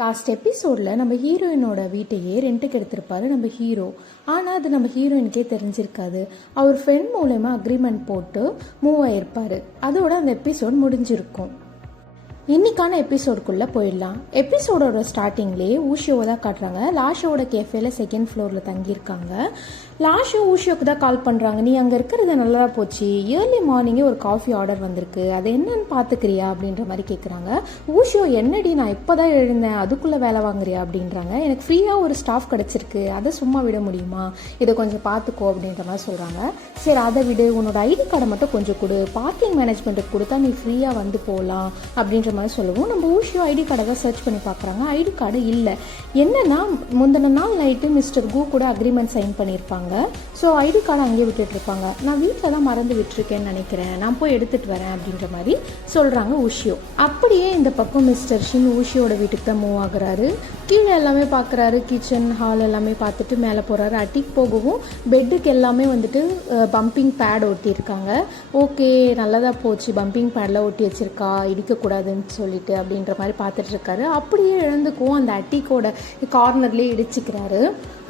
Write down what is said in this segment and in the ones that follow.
Last எபிசோடில் நம்ம ஹீரோயினோட வீட்டையே ரெண்ட்டுக்கு எடுத்திருப்பாரு நம்ம ஹீரோ. ஆனால் அது நம்ம ஹீரோயினுக்கே தெரிஞ்சிருக்காது. அவர் ஃப்ரெண்ட் மூலயமா அக்ரிமெண்ட் போட்டு மூவ் ஆயிருப்பாரு. அதோட அந்த எபிசோட் முடிஞ்சிருக்கும். இன்னைக்கான எபிசோடுக்குள்ளே போயிடலாம். எபிசோடோட ஸ்டார்டிங்லேயே ஊஷியோவை தான் காட்டுறாங்க. லாஷோட கேஃபேல செகண்ட் ஃப்ளோரில் தங்கியிருக்காங்க. லாஷோ ஊஷியோக்கு தான் கால் பண்ணுறாங்க. நீ அங்கே இருக்கிறது நல்லா போச்சு, ஏர்லி மார்னிங்கே ஒரு காஃபி ஆர்டர் வந்திருக்கு, அது என்னன்னு பார்த்துக்கிறியா அப்படின்ற மாதிரி கேட்குறாங்க. ஊஷியோ என்னடி நான் இப்போ தான் எழுந்தேன், அதுக்குள்ளே வேலை வாங்குறியா அப்படின்றாங்க. எனக்கு ஃப்ரீயாக ஒரு ஸ்டாஃப் கிடச்சிருக்கு, அதை சும்மா விட முடியுமா, இதை கொஞ்சம் பார்த்துக்கோ அப்படின்ற மாதிரி சொல்கிறாங்க. சரி அதை விடு, உன்னோட ஐடி கார்டை மட்டும் கொஞ்சம் கொடு, பார்க்கிங் மேனேஜ்மெண்ட்டுக்கு கொடுத்தா நீ ஃப்ரீயாக வந்து போகலாம் அப்படின்ற மாதிரி சொல்லுவோம். நம்ம ஊஷியோ ஐடி கார்டை தான் சர்ச் பண்ணி பார்க்குறாங்க. ஐடி கார்டு இல்லை. என்னன்னா முந்தின நாள் நைட்டு மிஸ்டர் கு கூட அக்ரிமெண்ட் சைன் பண்ணியிருப்பாங்க. ஸோ ஐடி கார்டை அங்கேயே விட்டுட்டு இருப்பாங்க. நான் வீட்டில் தான் மறந்து விட்டுருக்கேன்னு நினைக்கிறேன், நான் போய் எடுத்துகிட்டு வரேன் அப்படின்ற மாதிரி சொல்கிறாங்க ஊஷியோ. அப்படியே இந்த பக்கம் மிஸ்டர் ஷின் ஊஷியோட வீட்டுக்கு தான் மூவ் ஆகுறாரு. கீழே எல்லாமே பார்க்குறாரு, கிச்சன் ஹால் எல்லாமே பார்த்துட்டு மேலே போகிறாரு. அட்டிக்கு போகவும் பெட்டுக்கு எல்லாமே வந்துட்டு பம்பிங் பேட் ஒட்டியிருக்காங்க. ஓகே நல்லதாக போச்சு, பம்பிங் பேட்லாம் ஒட்டி வச்சுருக்கா, இடிக்கக்கூடாதுன்னு சொல்லிட்டு அப்படின்ற மாதிரி பார்த்துட்டு இருக்காரு. அப்படியே எழுந்துக்கும் அந்த அட்டிக்கோட கார்னர்லேயே இடிச்சுக்கிறாரு.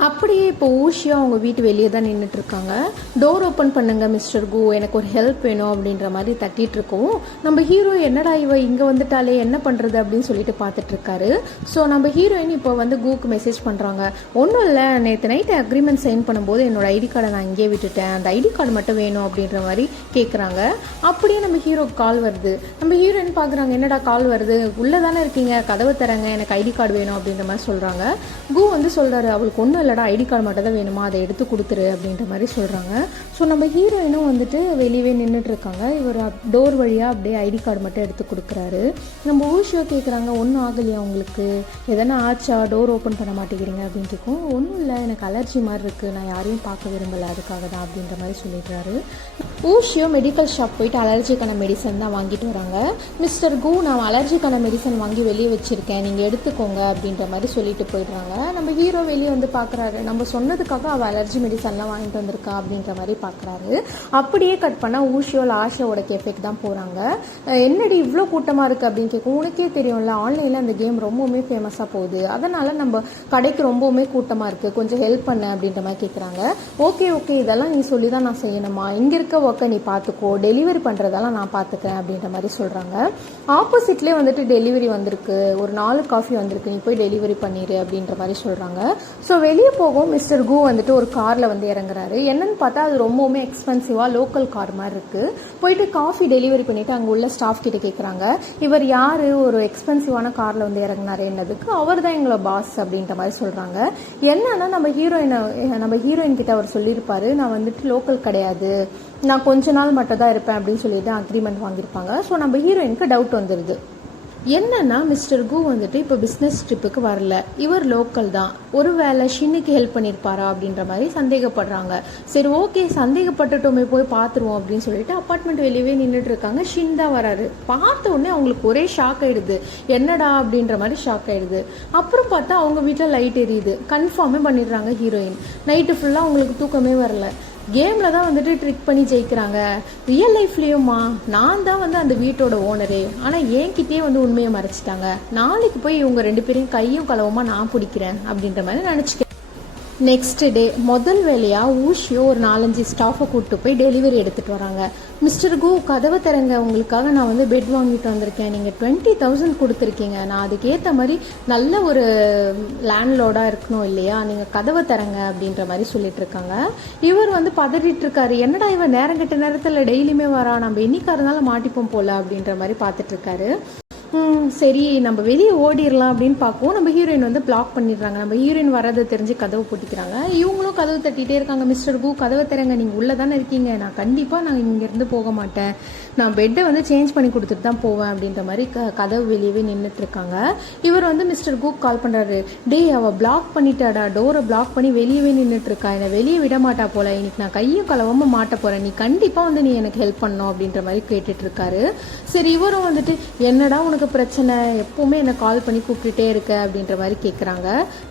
அப்படியே இப்போ ஊஷியோ அவங்க வீட்டு வெளியே தான் நின்றுட்டு இருக்காங்க. டோர் ஓப்பன் பண்ணுங்க மிஸ்டர் கு, எனக்கு ஒரு ஹெல்ப் வேணும் அப்படின்ற மாதிரி தட்டிட்டு இருக்கவும் நம்ம ஹீரோ என்னடா இவ இங்கே வந்துட்டாலே என்ன பண்ணுறது அப்படின்னு சொல்லிட்டு பார்த்துட்டு இருக்காரு. ஸோ நம்ம ஹீரோயின் இப்போ வந்து குக்கு மெசேஜ் பண்ணுறாங்க. ஒன்றும் இல்லை, நேற்று நைட்டு அக்ரிமெண்ட் சைன் பண்ணும்போது என்னோட ஐடி கார்டை நான் இங்கே விட்டுட்டேன், அந்த ஐடி கார்டு மட்டும் வேணும் அப்படின்ற மாதிரி கேட்குறாங்க. அப்படியே நம்ம ஹீரோக்கு கால் வருது. நம்ம ஹீரோயின் பார்க்குறாங்க, என்னடா கால் வருது, உள்ளே தானே இருக்கீங்க, கதவை தரங்க, எனக்கு ஐடி கார்டு வேணும் அப்படின்ற மாதிரி சொல்கிறாங்க. கு வந்து சொல்கிறாரு, அவளுக்கு ஒன்றும் இல்லைடா, ஐடி கார்டு மட்டும் தான் வேணுமா, அதை எடுத்து கொடுத்துரு அப்படின்ற மாதிரி சொல்கிறாங்க. ஸோ நம்ம ஹீரோயினும் வந்துட்டு வெளியவே நின்றுட்டு இருக்காங்க. இவர் டோர் வழியாக அப்படியே ஐடி கார்டு மட்டும் எடுத்து கொடுக்குறாரு. நம்ம ஊஷியோ கேட்குறாங்க, ஒன்றும் ஆகலையா உங்களுக்கு, எதனா ஆச்சா, டோர் ஓப்பன் பண்ண மாட்டேங்கிறீங்க அப்படின்னு கேட்கும். ஒன்றும் இல்லை, எனக்கு அலர்ஜி மாதிரி இருக்குது, நான் யாரையும் பார்க்க விரும்பலை, அதுக்காக தான் அப்படின்ற மாதிரி சொல்லிடுறாரு. ஊஷியோ மெடிக்கல் ஷாப் போயிட்டு அலர்ஜிக்கான மெடிசன் தான் வாங்கிட்டு வராங்க. மிஸ்டர் கு, நான் அலர்ஜிக்கான மெடிசன் வாங்கி வெளியே வச்சுருக்கேன், நீங்கள் எடுத்துக்கோங்க அப்படின்ற மாதிரி சொல்லிட்டு போயிடுறாங்க. நம்ம ஹீரோ வெளியே வந்து பார்க்குறாரு, நம்ம சொன்னதுக்காக அவள் அலர்ஜி மெடிசன்லாம் வாங்கிட்டு வந்திருக்கா அப்படின்ற மாதிரி பார்க்குறாரு. அப்படியே கட் பண்ணால் ஊஷியோ லாஷோட கேஃபேக்கு தான் போகிறாங்க. என்னடி இவ்வளோ கூட்டமாக இருக்குது அப்படின்னு கேட்கும். உனக்கே தெரியும்ல, ஆன்லைனில் அந்த கேம் ரொம்பவுமே ஃபேமஸாக போகுது, அதனால் நம்ம கடைக்கு ரொம்பவுமே கூட்டமாக இருக்குது, கொஞ்சம் ஹெல்ப் பண்ண அப்படின்ற மாதிரி கேட்குறாங்க. ஓகே ஓகே, இதெல்லாம் நீ சொல்லி தான் நான் செய்யணுமா, இங்கே இருக்க ஒர்க்கை நீ பார்த்துக்கோ, டெலிவரி பண்ணுறதெல்லாம் நான் பார்த்துக்கிறேன் அப்படின்ற மாதிரி சொல்கிறாங்க. ஆப்போசிட்லேயே வந்துட்டு டெலிவரி வந்திருக்கு, ஒரு 4 காஃபி வந்திருக்கு, நீ போய் டெலிவரி பண்ணிடு அப்படின்ற மாதிரி சொல்கிறாங்க. ஸோ வெளியே போகும் மிஸ்டர் கு வந்துட்டு ஒரு காரில் வந்து இறங்குறாரு. என்னன்னு பார்த்தா அது ரொம்பவுமே எக்ஸ்பென்சிவாக லோக்கல் கார் மாதிரி இருக்குது. போயிட்டு காஃபி டெலிவரி பண்ணிவிட்டு அங்கே உள்ள ஸ்டாஃப் கிட்ட கேட்குறாங்க, இவர் யார், ஒரு எக்ஸ்பென்சிவான காரில் வந்து இறங்குனாரு என்னதுக்கு, அவர் தான் எங்களோட பாஸ் அப்படின்ற மாதிரி சொல்கிறாங்க. என்னன்னா நம்ம ஹீரோயின் கிட்ட அவர் சொல்லியிருப்பாரு, நான் வந்துட்டு லோக்கல் கிடையாது, நான் கொஞ்ச நாள் மட்டும் தான் இருப்பேன் அப்படின்னு சொல்லிட்டு அக்ரிமெண்ட் வாங்கியிருப்பாங்க. ஸோ நம்ம ஹீரோயினுக்கு டவுட் வந்துடுது. என்னன்னா மிஸ்டர் கு வந்துட்டு இப்போ பிஸ்னஸ் ட்ரிப்புக்கு வரல, இவர் லோக்கல் தான், ஒருவேளை ஷின்னுக்கு ஹெல்ப் பண்ணியிருப்பாரா அப்படின்ற மாதிரி சந்தேகப்படுறாங்க. சரி ஓகே, சந்தேகப்பட்டுட்டோமே, போய் பார்த்துருவோம் அப்படின்னு சொல்லிட்டு அப்பார்ட்மெண்ட் வெளியவே நின்றுட்டு இருக்காங்க. ஷின் தான் வராரு. பார்த்த உடனே அவங்களுக்கு ஒரே ஷாக் ஆயிடுது, என்னடா அப்படின்ற மாதிரி ஷாக் ஆயிடுது. அப்புறம் பார்த்தா அவங்க வீட்டில் லைட் எரியுது. கன்ஃபார்மே பண்ணிடுறாங்க ஹீரோயின். நைட்டு ஃபுல்லாக அவங்களுக்கு தூக்கமே வரல. கேமில் தான் வந்துட்டு ட்ரிக் பண்ணி ஜெயிக்கிறாங்க. ரியல் லைஃப்லேயுமா நான் தான் வந்து அந்த வீட்டோட ஓனரு, ஆனால் என்கிட்டயே வந்து உண்மையை மறைச்சிட்டாங்க, நாளைக்கு போய் இவங்க 2 பேரையும் கையும் களவுமா நான் பிடிக்கிறேன் அப்படின்ற மாதிரி நினச்சிக்கிறேன். நெக்ஸ்ட் டே முதல் வேலையாக ஊஷியோ ஒரு 4-5 ஸ்டாஃபை கூப்பிட்டு போய் டெலிவரி எடுத்துகிட்டு வராங்க. மிஸ்டர் கு, கதவை தரங்க, உங்களுக்காக நான் வந்து பெட் வாங்கிட்டு வந்திருக்கேன், நீங்கள் 20,000 கொடுத்துருக்கீங்க, நான் அதுக்கேற்ற மாதிரி நல்ல ஒரு லேண்ட்லோடாக இருக்கணும் இல்லையா, நீங்கள் கதவை தரங்க அப்படின்ற மாதிரி சொல்லிட்டு இருக்காங்க. இவர் வந்து பதறிட்டு இருக்காரு, என்னடா இவன் நேரம் கெட்ட நேரத்தில் டெய்லியுமே வரா, நம்ம என்னைக்கா இருந்தாலும் மாட்டிப்போம் போல அப்படின்ற மாதிரி பார்த்துட்டு இருக்காரு. சரி நம்ம வெளியே ஓடிடலாம் அப்படின்னு பார்ப்போம். நம்ம ஹீரோயின் வந்து பிளாக் பண்ணிடுறாங்க. நம்ம ஹீரோயின் வரதை தெரிஞ்சு கதவை போட்டிக்கிறாங்க. இவங்களும் கதவு தட்டிகிட்டே இருக்காங்க. மிஸ்டர் கு, கதவை தரங்க, நீங்கள் உள்ளே தானே இருக்கீங்க, நான் கண்டிப்பாக நான் இங்கேருந்து போக மாட்டேன், நான் பெட்டை வந்து சேஞ்ச் பண்ணி கொடுத்துட்டு தான் போவேன் அப்படின்ற மாதிரி கதவு வெளியவே நின்றுட்டு இருக்காங்க. இவர் வந்து மிஸ்டர் கு கால் பண்ணுறாரு, டே அவள் பிளாக் பண்ணிட்டாடா, டோரை பிளாக் பண்ணி வெளியவே நின்றுட்டு இருக்கா, என்னை வெளியே விட மாட்டா போல, இன்னைக்கு நான் கையும் கலவாம மாட்ட போகிறேன், நீ கண்டிப்பாக வந்து நீ எனக்கு ஹெல்ப் பண்ணணும் அப்படின்ற மாதிரி கேட்டுட்டு இருக்காரு. சரி இவரும் வந்துட்டு, என்னடா உனக்கு உனக்கு பிரச்சனை, எப்போவுமே என்னை கால் பண்ணி கூப்பிட்டுட்டே இருக்க அப்படின்ற மாதிரி கேட்குறாங்க.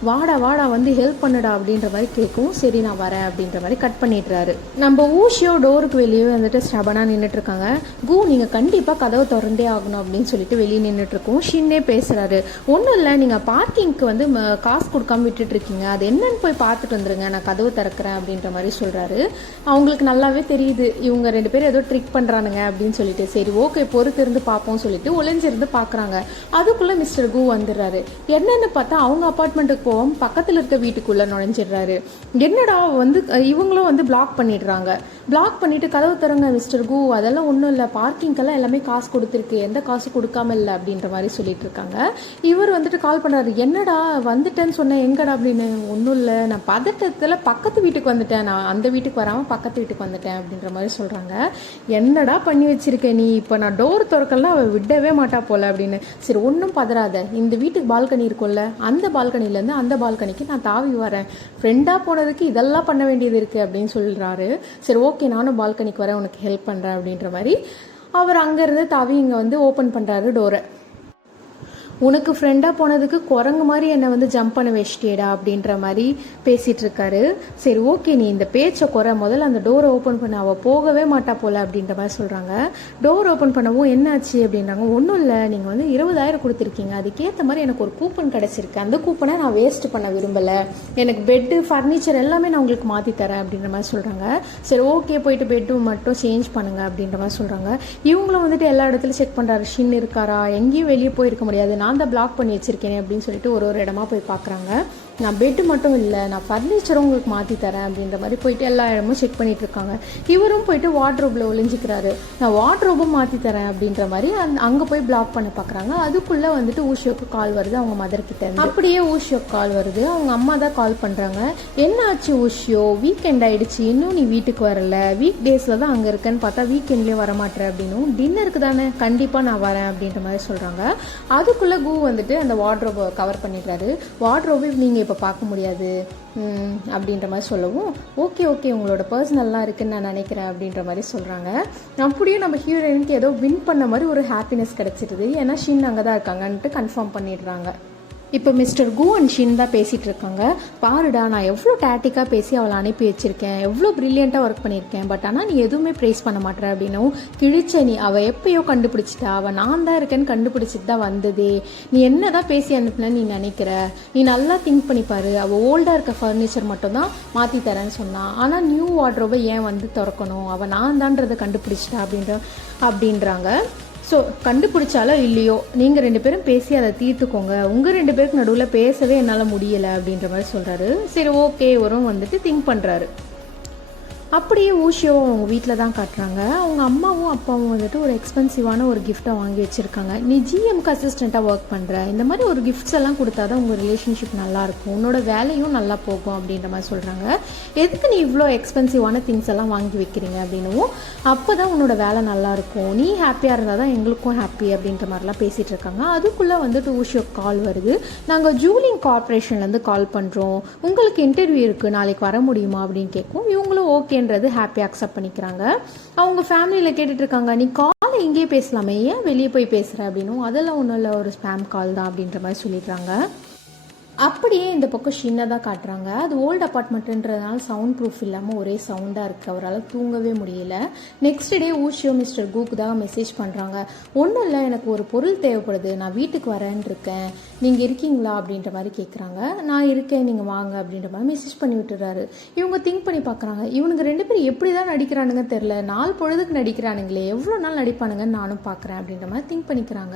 வாடா வாடா வந்து ஹெல்ப் பண்ணுடா அப்படின்ற மாதிரி கேட்கும். சரி நான் வரேன் அப்படின்ற மாதிரி கட் பண்ணிடுறாரு. நம்ம ஊஷியோ டோருக்கு வெளியே வந்துட்டு ஸ்டபனாக நின்றுட்டுருக்காங்க. கு நீங்கள் கண்டிப்பாக கதவை திறந்தே ஆகணும் அப்படின்னு சொல்லிட்டு வெளியே நின்றுட்டுருக்கோம். ஷின்னே பேசுகிறாரு. ஒன்றும் இல்லை, நீங்கள் பார்க்கிங்க்கு வந்து காசு கொடுக்காம விட்டுட்ருக்கீங்க, அது என்னன்னு போய் பார்த்துட்டு வந்துருங்க, நான் கதவு திறக்கிறேன் அப்படின்ற மாதிரி சொல்கிறாரு. அவங்களுக்கு நல்லாவே தெரியுது இவங்க 2 பேரும் ஏதோ ட்ரிக் பண்ணுறானுங்க அப்படின்னு சொல்லிட்டு. சரி ஓகே பொறுத்து இருந்து பார்ப்போம் சொல்லிட்டு ஒளிஞ்சிருந்து பார்க்குறாங்க. அதுக்குள்ளே மிஸ்டர் கு வந்துடுறாரு. என்னென்னு பார்த்தா அவங்க அப்பார்ட்மெண்ட்டுக்கு போவோம் பக்கத்தில் இருக்க வீட்டுக்குள்ளே நுழைஞ்சிடுறாரு. என்னடா வந்து இவங்களும் வந்து பிளாக் பண்ணிடுறாங்க. பிளாக் பண்ணிவிட்டு கதவு திறங்க மிஸ்டர் கு, அதெல்லாம் ஒன்றும் இல்லை, பார்க்கிங்கெல்லாம் எல்லாமே காசு கொடுத்துருக்கு, எந்த காசு கொடுக்காம இல்லை அப்படின்ற மாதிரி சொல்லிட்டு இருக்காங்க. இவர் வந்துட்டு கால் பண்ணுறாரு. என்னடா வந்துட்டேன்னு சொன்னேன், எங்கடா அப்படின்னு. ஒன்றும் இல்லை, நான் பதட்டத்தில் பக்கத்து வீட்டுக்கு வந்துட்டேன், நான் அந்த வீட்டுக்கு வராமல் பக்கத்து வீட்டுக்கு வந்துட்டேன் அப்படின்ற மாதிரி சொல்கிறாங்க. என்னடா பண்ணி வச்சிருக்கேன் நீ, இப்போ நான் டோர் திறக்கலாம் அவள் விடவே மாட்டா போல அப்படின்னு. சரி ஒன்றும் பதறாத, இந்த வீட்டுக்கு பால்கனி இருக்கும்ல, அந்த பால்கனிலேருந்து அந்த பால்கனிக்கு நான் தாவி வரேன், ஃப்ரெண்டாக போனதுக்கு இதெல்லாம் பண்ண வேண்டியது இருக்குது அப்படின்னு சொல்கிறாரு. சரி ஓகே நானும் பால்கனிக்கு வரேன், உனக்கு ஹெல்ப் பண்ணுறேன் அப்படின்ற மாதிரி அவர் அங்கேருந்து தாவி இங்கே வந்து ஓப்பன் பண்ணுறாரு டோரை. உனக்கு ஃப்ரெண்டாக போனதுக்கு குரங்கு மாதிரி என்னை வந்து ஜம்ப் பண்ண வச்சிட்டேடா அப்படின்ற மாதிரி பேசிகிட்டு இருக்காரு. சரி ஓகே நீ இந்த பேச்சை குறை, முதல்ல அந்த டோரை ஓப்பன் பண்ண, அவள் போகவே மாட்டா போல அப்படின்ற மாதிரி சொல்கிறாங்க. டோர் ஓப்பன் பண்ணவும் என்னாச்சு அப்படின்றாங்க. ஒன்றும் இல்லை, நீங்கள் வந்து 20,000 கொடுத்துருக்கீங்க, அதுக்கேற்ற மாதிரி எனக்கு ஒரு கூப்பன் கிடச்சிருக்கு, அந்த கூப்பனை நான் வேஸ்ட் பண்ண விரும்பலை, எனக்கு பெட்டு ஃபர்னிச்சர் எல்லாமே நான் உங்களுக்கு மாற்றி தரேன் அப்படின்ற மாதிரி சொல்கிறாங்க. சரி ஓகே போயிட்டு பெட்டு மட்டும் சேஞ்ச் பண்ணுங்க அப்படின்ற மாதிரி சொல்கிறாங்க. இவங்களும் வந்துட்டு எல்லா இடத்துலையும் செக் பண்ணுறாரு. ஷின் இருக்காரா, எங்கேயும் வெளியே போயிருக்க முடியாது, நான் தான் பிளாக் பண்ணி வச்சிருக்கேன் அப்படின்னு சொல்லிட்டு ஒரு இடமா போய் பார்க்குறாங்க. நான் பெட்டு மட்டும் இல்லை, நான் ஃபர்னிச்சரும் உங்களுக்கு மாற்றி தரேன் அப்படின்ற மாதிரி போயிட்டு எல்லா இடமும் செக் பண்ணிட்டு இருக்காங்க. இவரும் போயிட்டு வார்ட்ரோப்பில் ஒளிஞ்சிக்கிறாரு. நான் வார்ட்ரோபும் மாற்றி தரேன் அப்படின்ற மாதிரி அங்கே போய் பிளாக் பண்ண பார்க்குறாங்க. அதுக்குள்ளே வந்துட்டு ஊஷியோக்கு கால் வருது அவங்க மதர் கிட்ட இருந்து. அப்படியே ஊஷியோக்கு கால் வருது, அவங்க அம்மா தான் கால் பண்ணுறாங்க. என்ன ஆச்சு ஊஷியோ, வீக்கெண்ட் ஆயிடுச்சு, இன்னும் நீ வீட்டுக்கு வரல, வீக் டேஸில் தான் அங்கே இருக்கேன்னு பார்த்தா வீக்கெண்ட்லேயே வரமாட்டேன் அப்படின்னும். டின்னருக்கு தானே, கண்டிப்பாக நான் வரேன் அப்படின்ற மாதிரி சொல்கிறாங்க. அதுக்குள்ளே கு வந்துட்டு அந்த வார்ட்ரோபை கவர் பண்ணிடுறாரு. வார்ட்ரோபை நீங்கள் இப்போ பார்க்க முடியாது அப்படின்ற மாதிரி சொல்லவும், ஓகே ஓகே உங்களோட பர்சனல்லாம் இருக்குன்னு நான் நினைக்கிறேன் அப்படின்ற மாதிரி சொல்கிறாங்க. அப்படியே நம்ம ஹீரோயினுக்கு ஏதோ வின் பண்ண மாதிரி ஒரு ஹாப்பினஸ் கிடச்சிருது. ஏன்னா ஷின் அங்கே தான் இருக்காங்கன்ட்டு கன்ஃபார்ம் பண்ணிடுறாங்க. இப்போ மிஸ்டர் கு அண்ட் ஷின் தான் பேசிகிட்டு இருக்காங்க. பாருடா நான் எவ்வளோ டேட்டிக்காக பேசி அவளை அனுப்பி வச்சுருக்கேன், எவ்வளோ ப்ரில்லியண்ட்டாக ஒர்க் பண்ணியிருக்கேன், பட் ஆனால் நீ எதுவுமே ப்ரைஸ் பண்ண மாட்டேற அப்படின்னும். கிழிச்ச நீ, அவள் எப்பயோ கண்டுபிடிச்சிட்டா, அவள் நான் தான் இருக்கேன்னு கண்டுபிடிச்சிட்டு தான் வந்ததே, நீ என்ன தான் பேசி அனுப்புனேன்னு நீ நினைக்கிற, நீ நல்லா திங்க் பண்ணிப்பாரு, அவள் ஓல்டாக இருக்க ஃபர்னிச்சர் மட்டும் தான் மாற்றி தரேன்னு சொன்னான், ஆனால் நியூ வார்ட்ரோபை ஏன் வந்து திறக்கணும், அவள் நான் தான்றதை கண்டுபிடிச்சிட்டா அப்படின்றாங்க. ஸோ கண்டுபிடிச்சாலோ இல்லையோ நீங்கள் 2 பேரும் பேசி அதை தீர்த்துக்கோங்க, உங்கள் 2 பேருக்கு நடுவில் பேசவே என்னால் முடியலை அப்படின்ற மாதிரி சொல்கிறாரு. சரி ஓகே வரும் வந்துட்டு திங்க் பண்ணுறாரு. அப்படியே ஊஷியோவும் அவங்க வீட்டில் தான் காட்டுறாங்க. அவங்க அம்மாவும் அப்பாவும் வந்துட்டு ஒரு எக்ஸ்பென்சிவான ஒரு கிஃப்ட்டை வாங்கி வச்சுருக்காங்க. நீ ஜிஎம்க்கு அசிஸ்டண்ட்டாக ஒர்க் பண்ணுற, இந்த மாதிரி ஒரு கிஃப்ட்ஸ் எல்லாம் கொடுத்தா தான் உங்கள் ரிலேஷன்ஷிப் நல்லாயிருக்கும், உன்னோட வேலையும் நல்லா போகும் அப்படின்ற மாதிரி சொல்கிறாங்க. எதுக்கு நீ இவ்வளோ எக்ஸ்பென்சிவான திங்ஸ் எல்லாம் வாங்கி வைக்கிறீங்க அப்படின்னும், அப்போ தான் உன்னோட வேலை நல்லாயிருக்கும், நீ ஹாப்பியாக இருந்தால் தான் எங்களுக்கும் ஹாப்பி அப்படின்ற மாதிரிலாம் பேசிகிட்டு இருக்காங்க. அதுக்குள்ளே வந்துட்டு ஊஷியோக்கு கால் வருது. நாங்கள் ஜூலிங் கார்பரேஷன்லேருந்து கால் பண்ணுறோம், உங்களுக்கு இன்டர்வியூ இருக்குது, நாளைக்கு வர முடியுமா அப்படின்னு கேட்கும். இவங்களும் ஓகே ஹாப்பி அக்செப்ட் பண்ணிக்கிறாங்க. அவங்க ஃபேமிலியில் கேட்டுட்டு இருக்காங்க, நீ கால் இங்கேயே பேசலாமே, ஏன் வெளியே போய் பேசுகிற அப்படின்னும். அதெல்லாம் ஒன்றும் இல்லை, ஒரு ஸ்பேம் கால் தான் அப்படின்ற மாதிரி சொல்லிடுறாங்க. அப்படியே இந்த பக்கம் ஷின்னை தான் காட்டுறாங்க. அது ஓல்டு அப்பார்ட்மெண்ட்டுன்றதுனால சவுண்ட் ப்ரூஃப் இல்லாமல் ஒரே சவுண்டாக இருக்குது, அவரால் தூங்கவே முடியல. நெக்ஸ்ட் டே ஊஷியோ மிஸ்டர் குக்கு தான் மெசேஜ் பண்ணுறாங்க. ஒன்றும் இல்லை, எனக்கு ஒரு பொருள் தேவைப்படுது, நான் வீட்டுக்கு வரேன்னு இருக்கேன், நீங்கள் இருக்கீங்களா அப்படின்ற மாதிரி கேட்குறாங்க. நான் இருக்கேன், நீங்கள் வாங்க அப்படின்ற மாதிரி மெசேஜ் பண்ணி விட்டுறாரு. இவங்க திங்க் பண்ணி பார்க்குறாங்க, இவனுங்க 2 பேரும் எப்படி தான் நடிக்கிறானுங்க தெரில, 4 பொழுதுக்கு நடிக்கிறானுங்களே, எவ்வளோ நாள் நடிப்பானுங்கன்னு நானும் பார்க்குறேன் அப்படின்ற மாதிரி திங்க் பண்ணிக்கிறாங்க.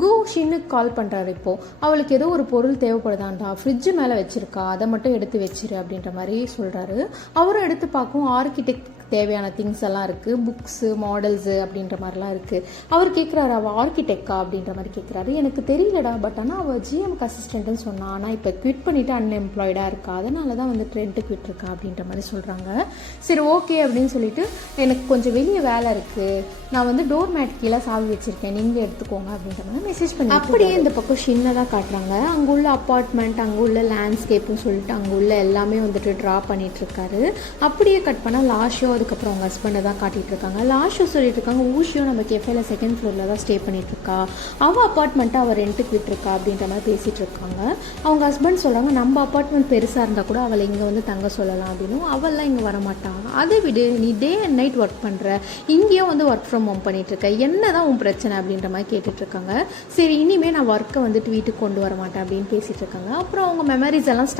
கு ஷின்னுக்கு கால் பண்ணுறாரு. இப்போது அவளுக்கு ஏதோ ஒரு பொருள் தேவைப்படுதாண்டா, ஃப்ரிட்ஜு மேலே வச்சுருக்கா, அதை மட்டும் எடுத்து வச்சிரு அப்படின்ற மாதிரி சொல்கிறாரு. அவரும் எடுத்து பார்க்கும், ஆர்கிடெக்ட் தேவையான திங்ஸ் எல்லாம் இருக்குது, புக்ஸு மாடல்ஸு அப்படின்ற மாதிரிலாம் இருக்குது. அவர் கேட்குறாரு, அவள் ஆர்கிடெக்டா அப்படின்ற மாதிரி கேட்குறாரு. எனக்கு தெரியலடா, பட் ஆனால் அவள் ஜிஎம்க்கு அசிஸ்டண்ட்டுன்னு சொன்னான், ஆனால் இப்போ குவிட் பண்ணிவிட்டு அன்எம்ப்ளாய்டாக இருக்கா, அதனால தான் வந்து ட்ரெண்ட்டு குவிட் இருக்கா அப்படின்ற மாதிரி சொல்கிறாங்க. சரி ஓகே அப்படின்னு சொல்லிட்டு, எனக்கு கொஞ்சம் வெளியே வேலை இருக்குது, நான் வந்து டோர் மேட் கீழே சாவி வச்சுருக்கேன், நீங்கள் எடுத்துக்கோங்க அப்படின்ற மாதிரி மெசேஜ் பண்ணி அப்படியே இந்த பக்கம் ஷின்னை தான் காட்டுறாங்க. அங்கே உள்ள அப்பார்ட்மெண்ட், அங்கே உள்ள லேண்ட்ஸ்கேப்புன்னு சொல்லிட்டு அங்கே உள்ள எல்லாமே வந்துட்டு ட்ரா பண்ணிகிட்ருக்காரு. அப்படியே கட் பண்ணால் லாஷோ அதுக்கப்புறம் அவங்க ஹஸ்பண்டை தான் காட்டிகிட்டு இருக்காங்க. லாஸ்ட்டு சொல்லிட்டு இருக்காங்க, ஊஷியும் நம்ம கெஃபேல செகண்ட் ஃப்ளோரில் தான் ஸ்டே பண்ணிகிட்ருக்கா, அவள் அப்பார்ட்மெண்ட்டை அவள் ரெண்ட்டுக்கு விட்டுருக்கா அப்படின்ற மாதிரி பேசிகிட்டு இருக்காங்க. அவங்க ஹஸ்பண்ட் சொல்கிறாங்க, நம்ம அப்பார்ட்மெண்ட் பெருசாக இருந்தால் கூட அவளை இங்கே வந்து தங்க சொல்லலாம் அப்படின்னும். அவள்லாம் இங்கே வரமாட்டாங்க. அதை விடு, நீ டே அண்ட் நைட் ஒர்க் பண்ணுற, இங்கேயும் வந்து ஒர்க் ஃப்ரம் ஹோம் பண்ணிகிட்ருக்க, என்ன தான் உன் பிரச்சனை அப்படின்ற மாதிரி கேட்டுட்ருக்காங்க. சரி, இனிமேல் நான் ஒர்க்கை வந்துட்டு வீட்டுக்கு கொண்டு வர மாட்டேன் அப்படின்னு பேசிகிட்டு இருக்காங்க. அப்புறம் அவங்க மெமரிஸ் எல்லாம்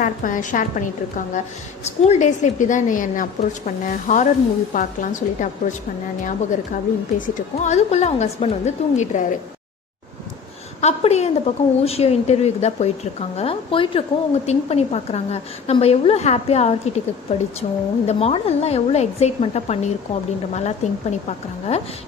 ஷேர் பண்ணிகிட்டு இருக்காங்க. ஸ்கூல் டேஸில் இப்படி தான் என்னை அப்ரோச் பண்ணேன், ஹாரர் மூவி பார்க்கலான்னு சொல்லிட்டு அப்ரோச் பண்ணேன், ஞாபகம் இருக்கா அப்படின்னு பேசிகிட்டு இருக்கோம். அதுக்குள்ளே அவங்க ஹஸ்பண்ட் வந்து தூங்கிடுறாரு. அப்படியே அந்த பக்கம் ஊஷியோ இன்டர்வியூக்கு தான் போயிட்டுருக்கோம். அவங்க திங்க் பண்ணி பார்க்குறாங்க, நம்ம எவ்வளோ ஹாப்பியாக ஆர்கிடெக்ட் படித்தோம், இந்த மாடல்லாம் எவ்வளோ எக்ஸைட்மெண்ட்டாக பண்ணியிருக்கோம் அப்படின்ற மாதிரிலாம் திங்க் பண்ணி பார்க்குறாங்க.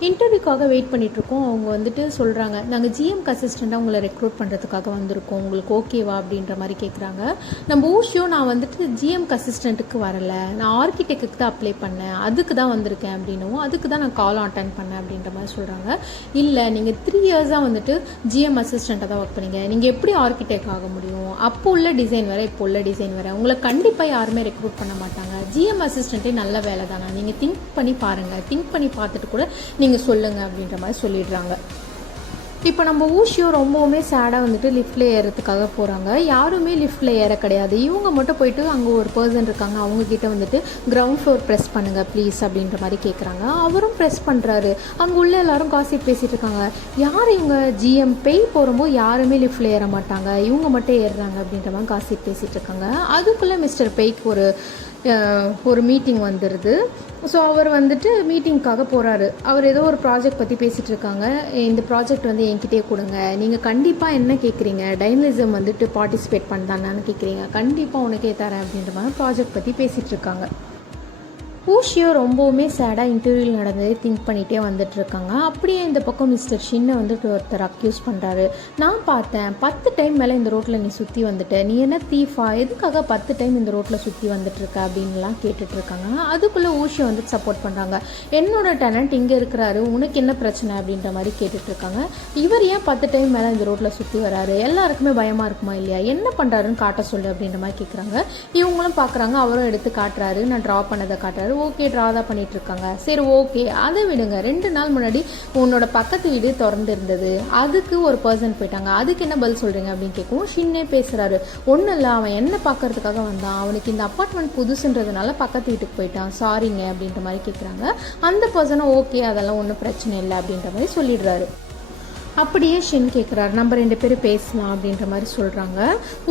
இன்டர்வியூக்காக வெயிட் பண்ணிகிட்ருக்கோம். அவங்க வந்துட்டு சொல்கிறாங்க, நாங்கள் ஜிஎம்க்கு அசிஸ்டண்ட்டாக உங்களை ரெக்ரூட் பண்ணுறதுக்காக வந்திருக்கோம், உங்களுக்கு ஓகேவா அப்படின்ற மாதிரி கேட்குறாங்க. நம்ம ஊஷியோ, நான் வந்துட்டு ஜிஎம்க்கு அசிஸ்டண்ட்டுக்கு வரலை, நான் ஆர்கிடெக்ட்டுக்கு தான் அப்ளை பண்ணேன், அதுக்கு தான் வந்திருக்கேன் அப்படின்னும், அதுக்கு தான் நான் கால் அட்டென்ட் பண்ணேன் அப்படின்ற மாதிரி சொல்கிறாங்க. இல்லை, நீங்கள் 3 இயர்ஸாக வந்துட்டு ஜிஎம் அசிஸ்டண்ட்டாக தான் ஒர்க் பண்ணீங்க, நீங்கள் எப்படி ஆர்கிடெக்ட் ஆக முடியும், அப்போ உள்ள டிசைன் வேறு இப்போ உள்ள டிசைன் வேறு, உங்களை கண்டிப்பாக யாருமே ரெக்ரூட் பண்ண மாட்டாங்க, ஜிஎம் அசிஸ்டண்ட்டே நல்ல வேலை தானே, நீங்கள் திங்க் பண்ணி பாருங்கள், திங்க் பண்ணி பார்த்துட்டு கூட நீங்கள் சொல்லுங்கள் அப்படின்ற மாதிரி சொல்லிடுறாங்க. இப்போ நம்ம ஊஷியோ ரொம்பவுமே சேடாக வந்துட்டு லிஃப்ட்டில் ஏறதுக்காக போகிறாங்க. யாருமே லிஃப்ட்டில் ஏற கிடையாது. இவங்க மட்டும் போயிட்டு அங்கே ஒரு பர்சன் இருக்காங்க, அவங்கக்கிட்ட வந்துட்டு கிரவுண்ட் ஃப்ளோர் ப்ரெஸ் பண்ணுங்கள் ப்ளீஸ் அப்படின்ற மாதிரி கேட்குறாங்க. அவரும் ப்ரெஸ் பண்ணுறாரு. அங்கே உள்ள எல்லாரும் காசிப் பேசிகிட்டு இருக்காங்க, யார் இவங்க, ஜிஎம் பேய் போகும்போது யாருமே லிஃப்ட்டில் ஏற மாட்டாங்க, இவங்க மட்டும் ஏறுறாங்க அப்படின்ற மாதிரி காசிப் பேசிகிட்டு இருக்காங்க. அதுக்குள்ளே மிஸ்டர் பேய்க்கு ஒரு மீட்டிங் வந்துடுது. ஸோ அவர் வந்துட்டு மீட்டிங்க்காக போகிறாரு. அவர் ஏதோ ஒரு ப்ராஜெக்ட் பற்றி பேசிகிட்டு இருக்காங்க. இந்த ப்ராஜெக்ட் வந்து என்கிட்டே கொடுங்க, நீங்கள் கண்டிப்பாக என்ன கேட்குறீங்க, டைனலிசம் வந்துட்டு பார்ட்டிசிபேட் பண்ணதான்னு கேட்குறீங்க, கண்டிப்பாக உனக்கே தரேன் அப்படின்ற மாதிரி ப்ராஜெக்ட் பற்றி பேசிகிட்டு இருக்காங்க. ஊஷியோ ரொம்பவுமே சேடாக இன்டர்வியூவில் நடந்ததே திங்க் பண்ணிகிட்டே வந்துட்டுருக்காங்க. அப்படியே இந்த பக்கம் மிஸ்டர் ஷின்னை வந்துட்டு ஒருத்தர் அக்யூஸ் பண்ணுறாரு. நான் பார்த்தேன் 10 டைம் மேலே இந்த ரோட்டில் நீ சுற்றி வந்துட்ட, நீ என்ன தீஃபா, எதுக்காக 10 டைம் இந்த ரோட்டில் சுற்றி வந்துட்டுருக்க அப்படின்லாம் கேட்டுட்ருக்காங்க. அதுக்குள்ளே ஊஷியோ வந்துட்டு சப்போர்ட் பண்ணுறாங்க, என்னோட டெனண்ட் இங்கே இருக்கிறாரு, உனக்கு என்ன பிரச்சனை அப்படின்ற மாதிரி கேட்டுட்ருக்காங்க. இவர் ஏன் 10 டைம் மேலே இந்த ரோட்டில் சுற்றி வராரு, எல்லாருக்குமே பயமாக இருக்குமா இல்லையா, என்ன பண்ணுறாருன்னு காட்ட சொல்லு அப்படின்ற மாதிரி கேட்குறாங்க. இவங்களும் பார்க்குறாங்க, அவரும் எடுத்து காட்டுறாரு, நான் ட்ரா பண்ணதை காட்டுறாரு. ஓகே, ட்ரா தான் பண்ணிட்டு இருக்காங்க. சரி ஓகே, அதை விடுங்க, 2 நாள் முன்னாடி உன்னோட பக்கத்து வீடு திறந்து இருந்தது, அதுக்கு ஒரு பர்சன் போயிட்டாங்க, அதுக்கு என்ன பதில் சொல்றீங்க அப்படின்னு கேட்கும். ஷின்னே பேசுறாரு, ஒன்றும் இல்லை, அவன் என்ன பார்க்கறதுக்காக வந்தான், அவனுக்கு இந்த அப்பார்ட்மெண்ட் புதுசுன்றதுனால பக்கத்து வீட்டுக்கு போயிட்டான், சாரிங்க அப்படின்ற மாதிரி கேட்குறாங்க. அந்த பர்சனை ஓகே, அதெல்லாம் ஒன்றும் பிரச்சனை இல்லை அப்படின்ற மாதிரி சொல்லிடுறாரு. அப்படியே ஷின் கேட்குறாரு, நம்ம 2 பேரும் பேசலாம் அப்படின்ற மாதிரி சொல்கிறாங்க.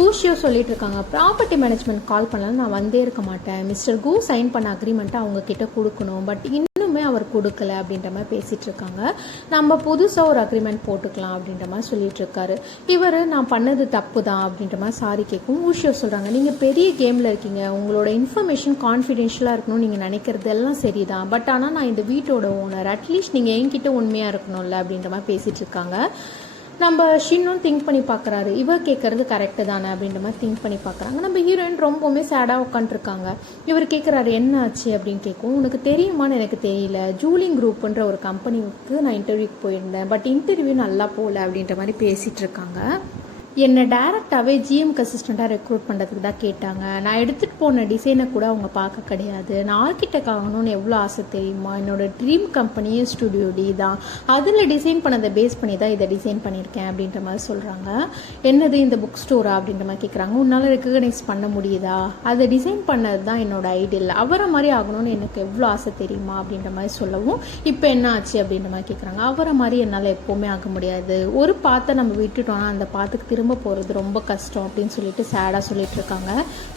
ஊஷியோ சொல்லிட்டு இருக்காங்க, ப்ராப்பர்ட்டி மேனேஜ்மெண்ட் கால் பண்ணலாம், நான் வந்தே இருக்க மாட்டேன், மிஸ்டர் கு சைன் பண்ண அக்ரிமெண்ட்டை அவங்க கிட்ட கொடுக்கணும், பட் இன்னுமே அவர் கொடுக்கல அப்படின்ற மாதிரி பேசிகிட்டு இருக்காங்க. நம்ம புதுசாக ஒரு அக்ரிமெண்ட் போட்டுக்கலாம் அப்படின்ற மாதிரி சொல்லிட்டு இருக்காரு. இவர் நான் பண்ணது தப்பு தான் அப்படின்ற மாதிரி சாரி கேட்கும். ஊஷியோ சொல்கிறாங்க, நீங்கள் பெரிய கேமில் இருக்கீங்க, உங்களோட இன்ஃபர்மேஷன் கான்ஃபிடென்ஷியலாக இருக்கணும்னு நீங்கள் நினைக்கிறது எல்லாம் சரிதான், பட் ஆனால் நான் இந்த வீட்டோட ஓனர், அட்லீஸ்ட் நீங்கள் என்கிட்ட உண்மையாக இருக்கணும்ல அப்படின்ற மாதிரி பேசிகிட்டு இருக்காங்க. நம்ம ஷின்னும் திங்க் பண்ணி பார்க்குறாரு, இவர் கேட்குறது கரெக்டு தானே அப்படின்ற மாதிரி திங்க் பண்ணி பார்க்குறாங்க. நம்ம ஹீரோயின் ரொம்பவுமே சேடாக உட்காந்துருக்காங்க. இவர் கேட்குறாரு, என்ன ஆச்சு அப்படின்னு கேட்கும். உனக்கு தெரியுமான்னு எனக்கு தெரியல, ஜூலிங் குரூப்புன்ற ஒரு கம்பெனிக்கு நான் இன்டர்வியூக்கு போயிருந்தேன், பட் இன்டர்வியூ நல்லா போகல அப்படின்ற மாதிரி பேசிகிட்டு இருக்காங்க. என்னை டேரெக்டாகவே ஜிஎம்க்கு அசிஸ்டண்ட்டாக ரெக்ரூட் பண்ணுறதுக்கு தான் கேட்டாங்க, நான் எடுத்துகிட்டு போன டிசைனை கூட அவங்க பார்க்க கிடையாது, நான் ஆர்கிடெக்ட் ஆகணும்னு எவ்வளோ ஆசை தெரியுமா, என்னோடய ட்ரீம் கம்பெனியே ஸ்டுடியோ டி தான், அதில் டிசைன் பண்ணதை பேஸ் பண்ணி தான் இதை டிசைன் பண்ணியிருக்கேன் அப்படின்ற மாதிரி சொல்கிறாங்க. என்னது இந்த புக் ஸ்டோரா அப்படின்ற மாதிரி கேட்குறாங்க. உன்னால் ரெக்கக்னைஸ் பண்ண முடியுதா, அதை டிசைன் பண்ணது தான் என்னோட ஐடியல், அவரை மாதிரி ஆகணும்னு எனக்கு எவ்வளோ ஆசை தெரியுமா அப்படின்ற மாதிரி சொல்லவும், இப்போ என்ன ஆச்சு அப்படின்ற மாதிரி கேட்குறாங்க. அவரை மாதிரி என்னால் எப்போவுமே ஆக முடியாது, ஒரு பாத்தை நம்ம விட்டுட்டோன்னா அந்த பாத்துக்கு திரும்ப போகிறது ரொம்ப கஷ்டம் அப்படின்னு சொல்லிட்டு சேடாக சொல்லிட்டு இருக்காங்க.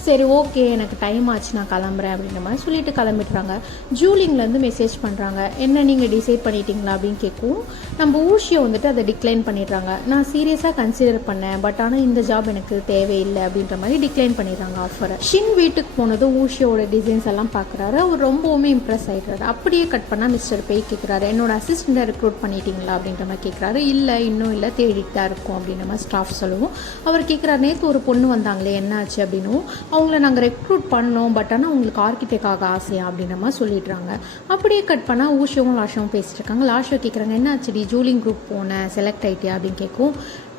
சரி ஓகே, எனக்கு டைம் ஆச்சு, நான் கிளம்புறேன் அப்படின்ற மாதிரி சொல்லிட்டு கிளம்பிடுறாங்க. ஜூலிங்லேருந்து மெசேஜ் பண்ணுறாங்க, என்ன நீங்கள் டிசைட் பண்ணிட்டீங்களா அப்படின்னு கேட்கும். நம்ம ஊஷியை வந்துட்டு அதை டிக்ளைன் பண்ணிடுறாங்க. நான் சீரியஸாக கன்சிடர் பண்ணேன், பட் ஆனால் இந்த ஜாப் எனக்கு தேவையில்லை அப்படின்ற மாதிரி டிக்ளைன் பண்ணிடுறாங்க ஆஃபரை. ஷின் வீட்டுக்கு போனதும் ஊஷியோட டிசைன்ஸ் எல்லாம் பார்க்குறாரு. அவர் ரொம்பவுமே இம்ப்ரெஸ் ஆகிடுறாரு. அப்படியே கட் பண்ணால் மிஸ்டர் பேய் கேட்குறாரு, என்னோட அசிஸ்டண்ட்டை ரெக்ரூட் பண்ணிட்டீங்களா அப்படின்ற மாதிரி கேட்குறாரு. இல்லை, இன்னும் இல்லை, தேடிட்டு தான் இருக்கும் அப்படின்ற மாதிரி ஸ்டாஃப் சொல்லுவோம். அவர் கேட்குறாரு, நேற்று ஒரு பொண்ணு வந்தாங்களே என்ன ஆச்சு அப்படின்னும். அவங்கள நாங்கள் ரெக்ரூட் பண்ணோம், பட் ஆனால் உங்களுக்கு ஆர்கிடெக்ட் ஆக ஆசையா அப்படின்ற மாதிரி சொல்லிடுறாங்க. அப்படியே கட் பண்ணால் ஊஷியவும் லாஷாவும் பேசிட்டு இருக்காங்க. லாஷா கேட்குறாங்க, என்ன ஆச்சுடி, ஜூலிங் குரூப் போனேன், செலக்ட் ஆகிட்டியா அப்படின்னு கேட்கும்.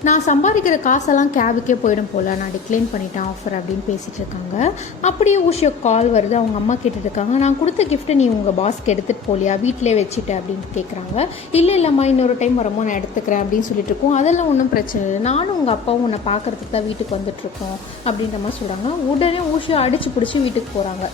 நான் சம்பாதிக்கிற காசெல்லாம் கேபுக்கே போயிடும் போல், நான் டிக்ளைன் பண்ணிட்டேன் ஆஃபர் அப்படின்னு பேசிகிட்டு இருக்காங்க. அப்படியே ஊஷியோ கால் வருது. அவங்க அம்மா கேட்டுட்டு இருக்காங்க, நான் கொடுத்த கிஃப்ட்டை நீ உங்கள் பாஸ்க்கு எடுத்துகிட்டு போலியா, வீட்டிலே வச்சுட்ட அப்படின்னு கேட்குறாங்க. இல்லைம்மா, இன்னொரு டைம் வரும்போது நான் எடுத்துக்கிறேன் அப்படின்னு சொல்லிட்டு இருக்கோம். அதெல்லாம் ஒன்றும் பிரச்சனை இல்லை, நானும் உங்கள் அப்பாவும் உன்னை பார்க்குறதுக்கு தான் வீட்டுக்கு வந்துட்டுருக்கோம் அப்படின்ற மாதிரி சொல்கிறாங்க. உடனே ஊஷியோ அடித்து பிடிச்சி வீட்டுக்கு போகிறாங்க.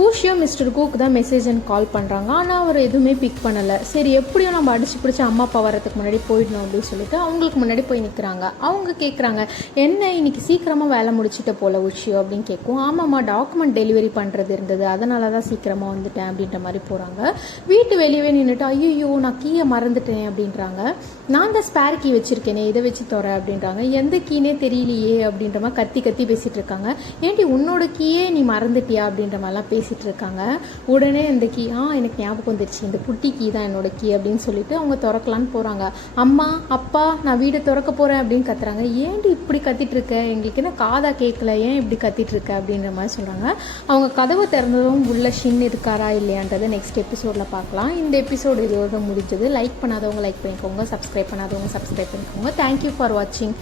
ஊஷியோ மிஸ்டர் கூக்கு தான் மெசேஜ் அண்ட் கால் பண்ணுறாங்க. ஆனால் அவர் எதுவுமே பிக் பண்ணலை. சரி, எப்படியும் நம்ம அடிச்சு பிடிச்சி அம்மா அப்பா வரதுக்கு முன்னாடி போயிடணும் அப்படின்னு சொல்லிட்டு அவங்களுக்கு முன்னாடி போய் நிற்கிறாங்க. அவங்க கேட்குறாங்க, என்ன இன்னைக்கு சீக்கிரமாக வேலை முடிச்சுட்டு போல ஊஷியோ அப்படின்னு கேட்கும். ஆமாம்மா, டாக்குமெண்ட் டெலிவரி பண்ணுறது இருந்தது, அதனால தான் சீக்கிரமாக வந்துட்டேன் அப்படின்ற மாதிரி போகிறாங்க. வீட்டு வெளியே நின்றுட்டு, ஐயோ நான் கீயை மறந்துட்டேன் அப்படின்றாங்க. நான் தான் ஸ்பேர் கீ வச்சுருக்கேனே, இதை வச்சு தர அப்படின்றாங்க. எந்த கீனே தெரியலையே அப்படின்ற மாதிரி கத்தி பேசிகிட்டு இருக்காங்க. ஏன்டி உன்னோட கீயே நீ மறந்துட்டியா அப்படின்ற மாதிரிலாம் பேசிகிட்டு இருக்காங்க. உடனே இந்த கீ எனக்கு ஞாபகம் வந்துருச்சு, இந்த குட்டி கீ தான் என்னோட கீ அப்படின்னு சொல்லிட்டு அவங்க திறக்கலான்னு போகிறாங்க. அம்மா அப்பா, நான் வீடை திறக்க போகிறேன் அப்படின்னு கத்துறாங்க. ஏன்டி இப்படி கத்திட்டு இருக்க, எங்களுக்கு என்ன காதா கேட்கல, ஏன் இப்படி கத்திட்டு இருக்க அப்படின்ற மாதிரி சொல்கிறாங்க. அவங்க கதவை திறந்ததும் உள்ள ஷின் இருக்காரா இல்லையான்றதை நெக்ஸ்ட் எபிசோடில் பார்க்கலாம். இந்த எபிசோடு இதோட முடிஞ்சது. லைக் பண்ணாதவங்க லைக் பண்ணிக்கோங்க, சப்ஸ்கிரைப் பண்ணாதவங்க சப்ஸ்கிரைப் பண்ணிக்கோங்க. தேங்க்யூ ஃபார் வாட்சிங்.